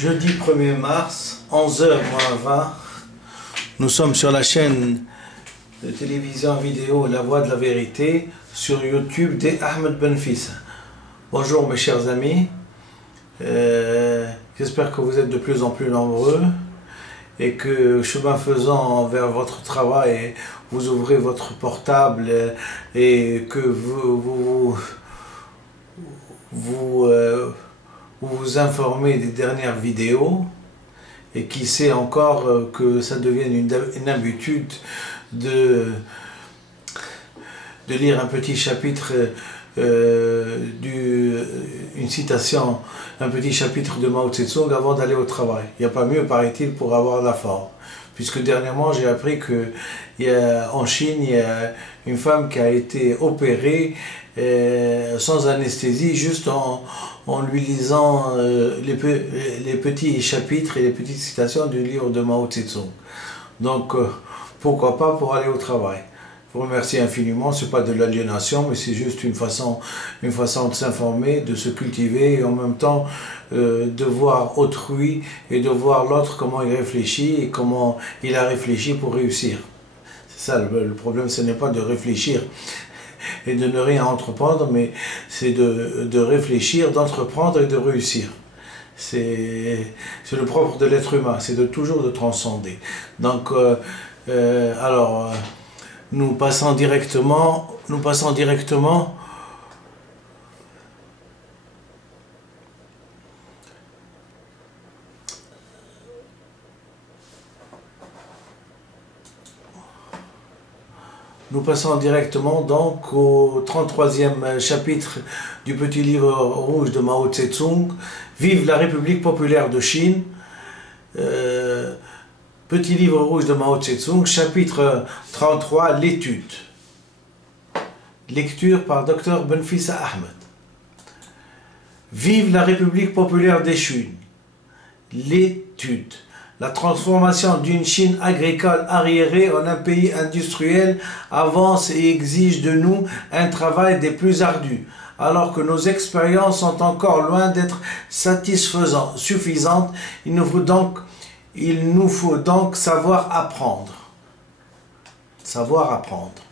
Jeudi 1er mars, 11h20, nous sommes sur la chaîne de télévision vidéo La Voix de la Vérité sur YouTube d'Ahmed Benfissa. Bonjour mes chers amis, j'espère que vous êtes de plus en plus nombreux et que chemin faisant vers votre travail, vous ouvrez votre portable et que vous vous informez des dernières vidéos, et qui sait encore que ça devienne une habitude de lire un petit chapitre, une citation, un petit chapitre de Mao Tse-tung avant d'aller au travail. Il n'y a pas mieux, paraît-il, pour avoir la forme. Puisque dernièrement, j'ai appris qu'en Chine, il y a une femme qui a été opérée sans anesthésie, juste en lui lisant les petits chapitres et les petites citations du livre de Mao Tse-tung. Donc, pourquoi pas pour aller au travail. Je vous remercie infiniment, ce n'est pas de l'aliénation, mais c'est juste une façon de s'informer, de se cultiver, et en même temps de voir autrui et de voir l'autre comment il réfléchit et comment il a réfléchi pour réussir. C'est ça le problème, ce n'est pas de réfléchir et de ne rien entreprendre, mais c'est de réfléchir, d'entreprendre et de réussir. C'est le propre de l'être humain, c'est toujours de transcender. Donc, nous passons directement. Nous passons directement donc au 33e chapitre du petit livre rouge de Mao Tse-tung, Vive la République populaire de Chine. Petit livre rouge de Mao Tse-tung, chapitre 33, l'étude. Lecture par Dr Benfissa Ahmed. Vive la République populaire de Chine. L'étude. La transformation d'une Chine agricole arriérée en un pays industriel avance et exige de nous un travail des plus ardus. Alors que nos expériences sont encore loin d'être suffisantes, il nous faut donc savoir apprendre. Savoir apprendre.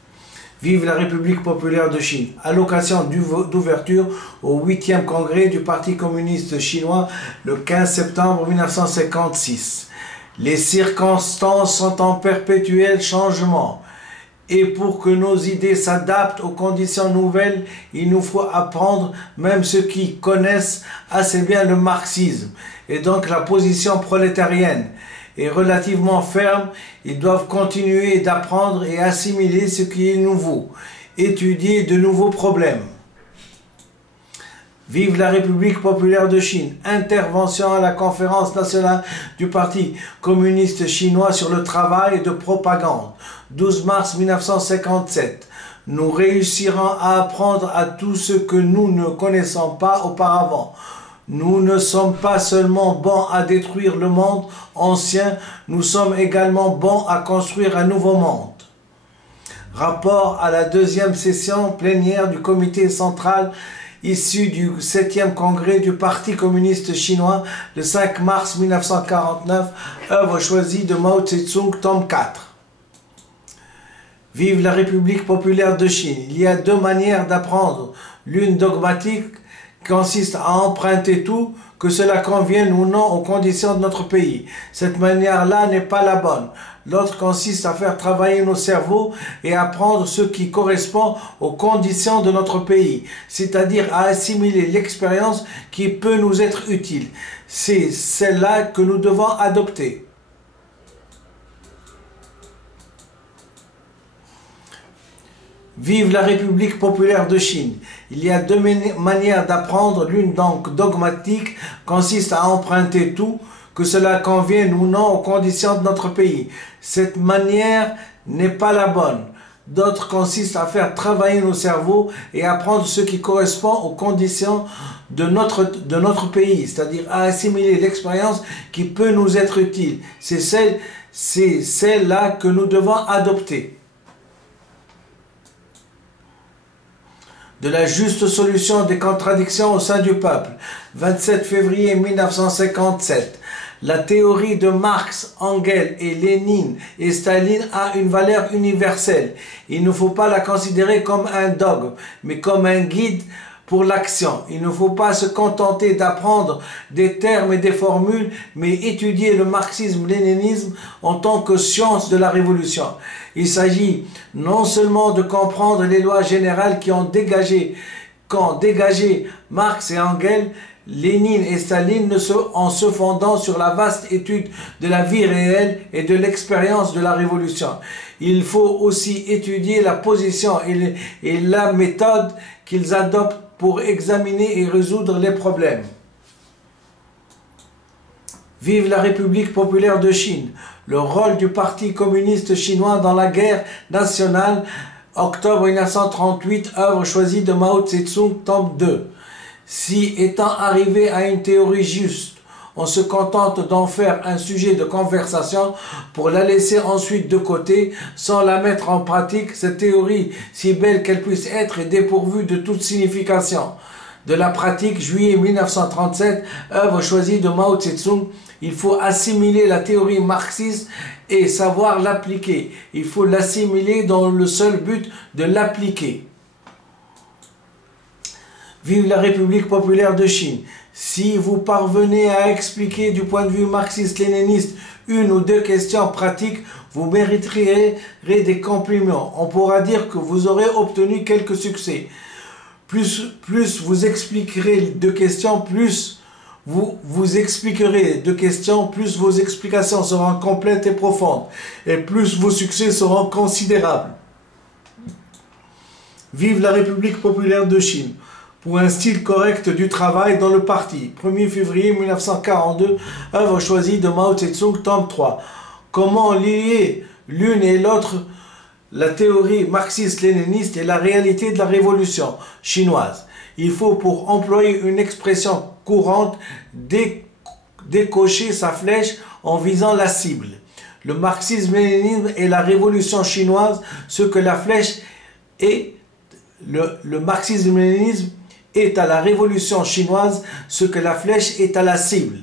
Vive la République populaire de Chine. À l'occasion d'ouverture au 8e congrès du Parti communiste chinois le 15 septembre 1956. Les circonstances sont en perpétuel changement. Et pour que nos idées s'adaptent aux conditions nouvelles, il nous faut apprendre, même ceux qui connaissent assez bien le marxisme, et donc la position prolétarienne, est relativement ferme. Ils doivent continuer d'apprendre et assimiler ce qui est nouveau, étudier de nouveaux problèmes. Vive la République populaire de Chine. Intervention à la conférence nationale du Parti communiste chinois sur le travail de propagande. 12 mars 1957. Nous réussirons à apprendre à tout ce que nous ne connaissons pas auparavant. Nous ne sommes pas seulement bons à détruire le monde ancien, nous sommes également bons à construire un nouveau monde. Rapport à la 2e session plénière du comité central issu du 7e congrès du Parti communiste chinois le 5 mars 1949, œuvre choisie de Mao Tse-tung, tome 4. Vive la République populaire de Chine. Il y a deux manières d'apprendre. L'une dogmatique, consiste à emprunter tout, que cela convienne ou non aux conditions de notre pays. Cette manière-là n'est pas la bonne. L'autre consiste à faire travailler nos cerveaux et apprendre ce qui correspond aux conditions de notre pays, c'est-à-dire à assimiler l'expérience qui peut nous être utile. C'est celle-là que nous devons adopter. Vive la République populaire de Chine. Il y a deux manières d'apprendre. L'une donc dogmatique consiste à emprunter tout, que cela convienne ou non aux conditions de notre pays. Cette manière n'est pas la bonne. D'autres consistent à faire travailler nos cerveaux et apprendre ce qui correspond aux conditions de notre pays, c'est-à-dire à assimiler l'expérience qui peut nous être utile. C'est celle-là que nous devons adopter. de la juste solution des contradictions au sein du peuple. 27 février 1957. La théorie de Marx, Engels et Lénine et Staline a une valeur universelle. Il ne faut pas la considérer comme un dogme, mais comme un guide pour l'action. Il ne faut pas se contenter d'apprendre des termes et des formules, mais étudier le marxisme-léninisme en tant que science de la révolution. Il s'agit non seulement de comprendre les lois générales qu'ont dégagé Marx et Engels, Lénine et Staline en se fondant sur la vaste étude de la vie réelle et de l'expérience de la révolution. Il faut aussi étudier la position et la méthode qu'ils adoptent pour examiner et résoudre les problèmes. Vive la République populaire de Chine. Le rôle du Parti communiste chinois dans la guerre nationale, octobre 1938, œuvre choisie de Mao Tse-tung, tome 2. Si, étant arrivé à une théorie juste, on se contente d'en faire un sujet de conversation pour la laisser ensuite de côté sans la mettre en pratique, cette théorie, si belle qu'elle puisse être, est dépourvue de toute signification. De la pratique, juillet 1937, œuvre choisie de Mao Tse-tung, il faut assimiler la théorie marxiste et savoir l'appliquer. Il faut l'assimiler dans le seul but de l'appliquer. Vive la République populaire de Chine. Si vous parvenez à expliquer du point de vue marxiste-léniniste une ou deux questions pratiques, vous mériteriez des compliments. On pourra dire que vous aurez obtenu quelques succès. Plus vous expliquerez de questions, plus vous expliquerez de questions, plus vos explications seront complètes et profondes, et plus vos succès seront considérables. Vive la République populaire de Chine. Pour un style correct du travail dans le parti. 1er février 1942, œuvre choisie de Mao Tse-tung, tome 3. Comment lier l'une et l'autre, la théorie marxiste-léniniste et la réalité de la révolution chinoise. Il faut, pour employer une expression courante, décocher sa flèche en visant la cible. Le marxisme-léninisme est la révolution chinoise, ce que la flèche est. Le marxisme-léninisme est à la révolution chinoise ce que la flèche est à la cible.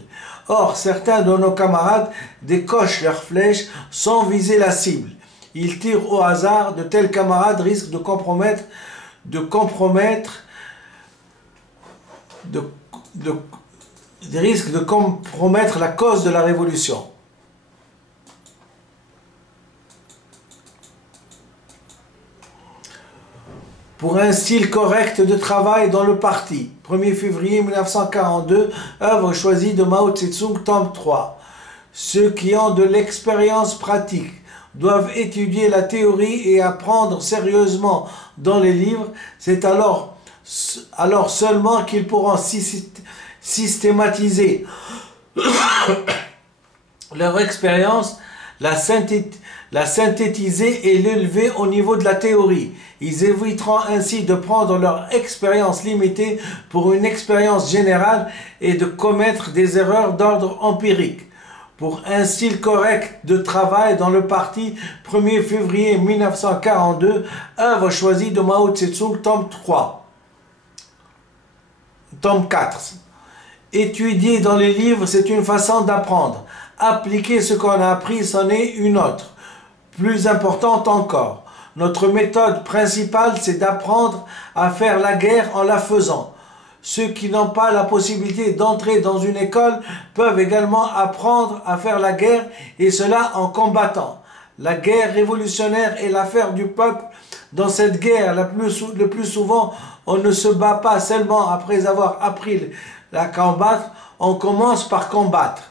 Or, certains de nos camarades décochent leurs flèches sans viser la cible. Ils tirent au hasard, de tels camarades risquent de compromettre la cause de la révolution. Pour un style correct de travail dans le parti. 1er février 1942, œuvre choisie de Mao Tse-tung, tome 3. Ceux qui ont de l'expérience pratique doivent étudier la théorie et apprendre sérieusement dans les livres. C'est alors seulement qu'ils pourront systématiser leur expérience, la synthétiser et l'élever au niveau de la théorie. Ils éviteront ainsi de prendre leur expérience limitée pour une expérience générale et de commettre des erreurs d'ordre empirique. Pour un style correct de travail dans le parti, 1er février 1942, œuvre choisie de Mao Tse-tung, tome 3. Tome 4. Étudier dans les livres, c'est une façon d'apprendre. Appliquer ce qu'on a appris, c'en est une autre, plus importante encore. Notre méthode principale, c'est d'apprendre à faire la guerre en la faisant. Ceux qui n'ont pas la possibilité d'entrer dans une école peuvent également apprendre à faire la guerre, et cela en combattant. La guerre révolutionnaire est l'affaire du peuple. Dans cette guerre, le plus souvent, on ne se bat pas seulement après avoir appris à combattre, on commence par combattre.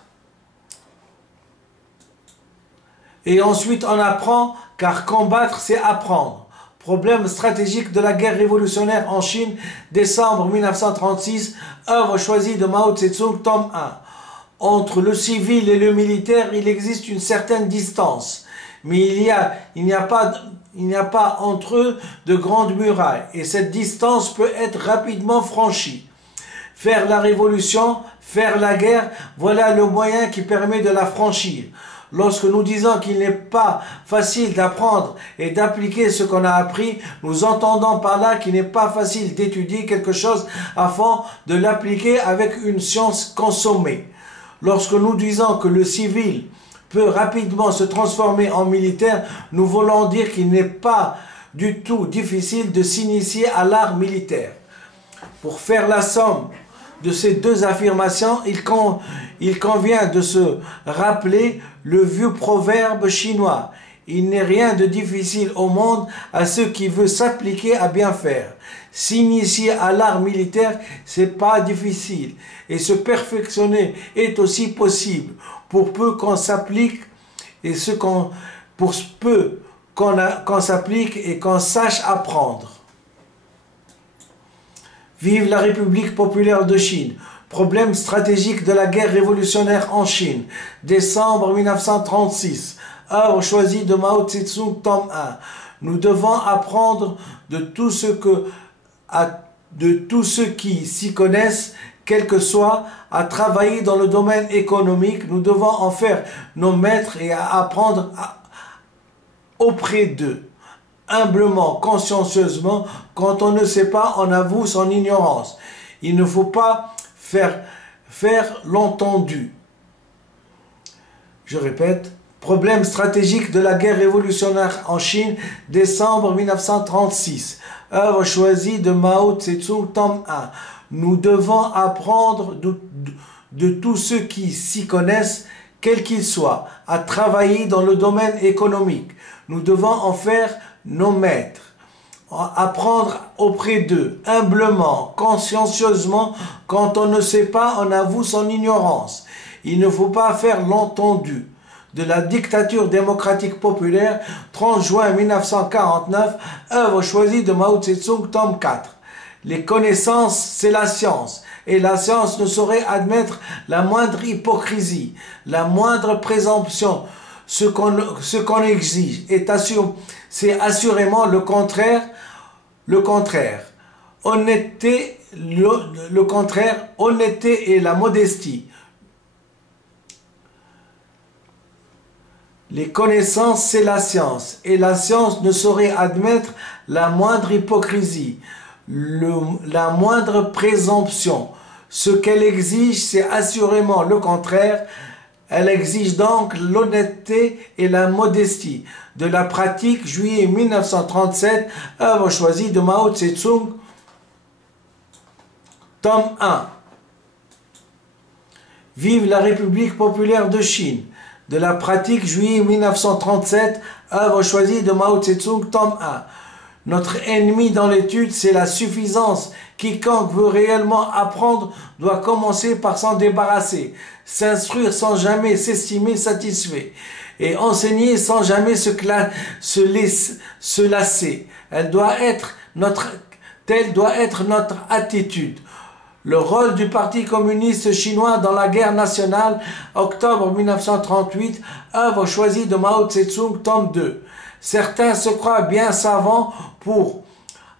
Et ensuite on apprend, car combattre c'est apprendre. Problème stratégique de la guerre révolutionnaire en Chine, décembre 1936, œuvre choisie de Mao Tse-tung, tome 1. Entre le civil et le militaire, il existe une certaine distance, mais il n'y a pas entre eux de grandes murailles, et cette distance peut être rapidement franchie. Faire la révolution, faire la guerre, voilà le moyen qui permet de la franchir. Lorsque nous disons qu'il n'est pas facile d'apprendre et d'appliquer ce qu'on a appris, nous entendons par là qu'il n'est pas facile d'étudier quelque chose afin de l'appliquer avec une science consommée. Lorsque nous disons que le civil peut rapidement se transformer en militaire, nous voulons dire qu'il n'est pas du tout difficile de s'initier à l'art militaire. Pour faire la somme de ces deux affirmations, il convient de se rappeler le vieux proverbe chinois. Il n'est rien de difficile au monde à ceux qui veulent s'appliquer à bien faire. S'initier à l'art militaire, c'est pas difficile. Et se perfectionner est aussi possible. Pour peu qu'on s'applique et pour peu qu'on s'applique et qu'on sache apprendre. Vive la République populaire de Chine. Problème stratégique de la guerre révolutionnaire en Chine. Décembre 1936. Œuvre choisie de Mao Tse-tung, tome 1. Nous devons apprendre de tous ceux qui s'y connaissent, quel que soit, à travailler dans le domaine économique. Nous devons en faire nos maîtres et à apprendre auprès d'eux. Humblement, consciencieusement, quand on ne sait pas, on avoue son ignorance. Il ne faut pas faire l'entendu. Je répète, problème stratégique de la guerre révolutionnaire en Chine, décembre 1936. Œuvre choisie de Mao Tse-tung, tome 1. Nous devons apprendre de tous ceux qui s'y connaissent, quels qu'ils soient, à travailler dans le domaine économique. Nous devons en faire nos maîtres, apprendre auprès d'eux, humblement, consciencieusement. Quand on ne sait pas, on avoue son ignorance. Il ne faut pas faire l'entendu. De la dictature démocratique populaire, 30 juin 1949, œuvre choisie de Mao Tse-tung, tome 4. Les connaissances, c'est la science, et la science ne saurait admettre la moindre hypocrisie, la moindre présomption. Ce qu'on exige c'est assurément le contraire. Honnêteté, le contraire, honnêteté et la modestie. Les connaissances, c'est la science, et la science ne saurait admettre la moindre hypocrisie, la moindre présomption. Ce qu'elle exige, c'est assurément le contraire. Elle exige donc l'honnêteté et la modestie. De la pratique, juillet 1937, œuvre choisie de Mao Tse-tung, tome 1. Vive la République populaire de Chine. De la pratique, juillet 1937, œuvre choisie de Mao Tse-tung, tome 1. Notre ennemi dans l'étude, c'est la suffisance. Quiconque veut réellement apprendre doit commencer par s'en débarrasser, s'instruire sans jamais s'estimer satisfait, et enseigner sans jamais se lasser. Telle doit être notre attitude. Le rôle du Parti communiste chinois dans la guerre nationale, octobre 1938, œuvre choisie de Mao Tse-tung, tome 2. Certains se croient bien savants pour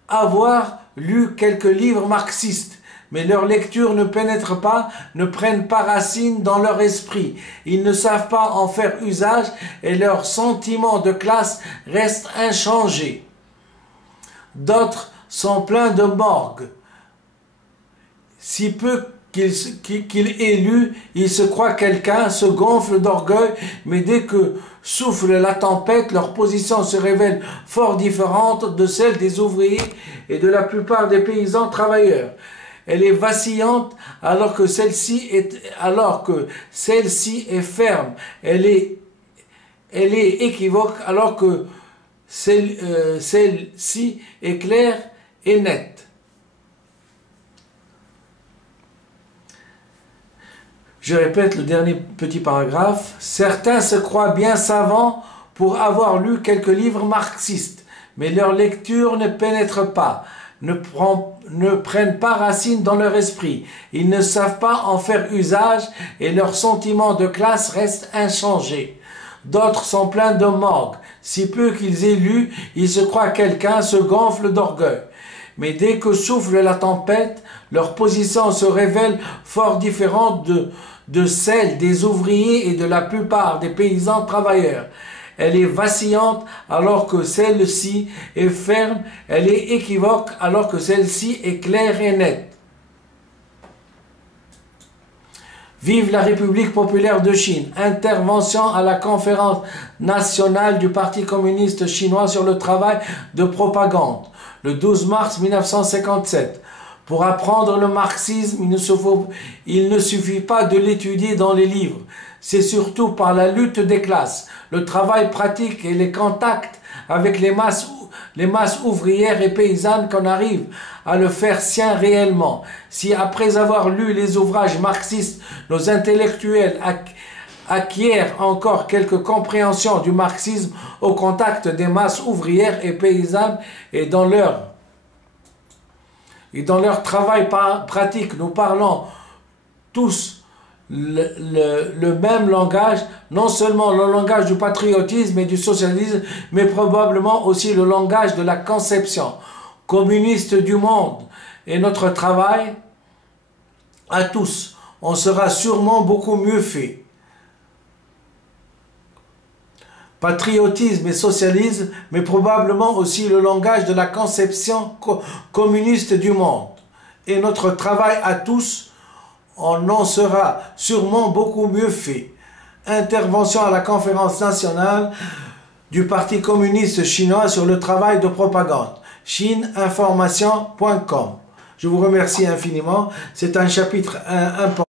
avoir lu quelques livres marxistes, mais leur lecture ne pénètre pas, ne prennent pas racine dans leur esprit. Ils ne savent pas en faire usage et leur sentiment de classe reste inchangé. D'autres sont pleins de morgue. Si peu qu'il ait lu, il se croit quelqu'un, se gonfle d'orgueil, mais dès que souffle la tempête, leur position se révèle fort différente de celle des ouvriers et de la plupart des paysans travailleurs. Elle est vacillante alors que celle-ci est ferme. Elle est équivoque alors que celle-ci est claire et nette. Je répète le dernier petit paragraphe. Certains se croient bien savants pour avoir lu quelques livres marxistes, mais leur lecture ne pénètre pas, ne prennent pas racine dans leur esprit. Ils ne savent pas en faire usage et leur sentiment de classe reste inchangé. D'autres sont pleins de morgue. Si peu qu'ils aient lu, ils se croient quelqu'un, se gonflent d'orgueil. Mais dès que souffle la tempête, Leur position se révèle fort différente de celle des ouvriers et de la plupart des paysans travailleurs. Elle est vacillante alors que celle-ci est ferme, elle est équivoque alors que celle-ci est claire et nette. Vive la République populaire de Chine. Intervention à la conférence nationale du Parti communiste chinois sur le travail de propagande, le 12 mars 1957. Pour apprendre le marxisme, il ne suffit pas de l'étudier dans les livres. C'est surtout par la lutte des classes, le travail pratique et les contacts avec les masses ouvrières et paysannes qu'on arrive à le faire sien réellement. Si après avoir lu les ouvrages marxistes, nos intellectuels acquièrent encore quelques compréhensions du marxisme au contact des masses ouvrières et paysannes et dans leur travail pratique, nous parlons tous le même langage, non seulement le langage du patriotisme et du socialisme, mais probablement aussi le langage de la conception communiste du monde. Et notre travail, à tous, on sera sûrement beaucoup mieux fait. Patriotisme et socialisme, mais probablement aussi le langage de la conception communiste du monde. Et notre travail à tous, on en sera sûrement beaucoup mieux fait. Intervention à la conférence nationale du Parti communiste chinois sur le travail de propagande. Chineinformation.com. Je vous remercie infiniment. C'est un chapitre important.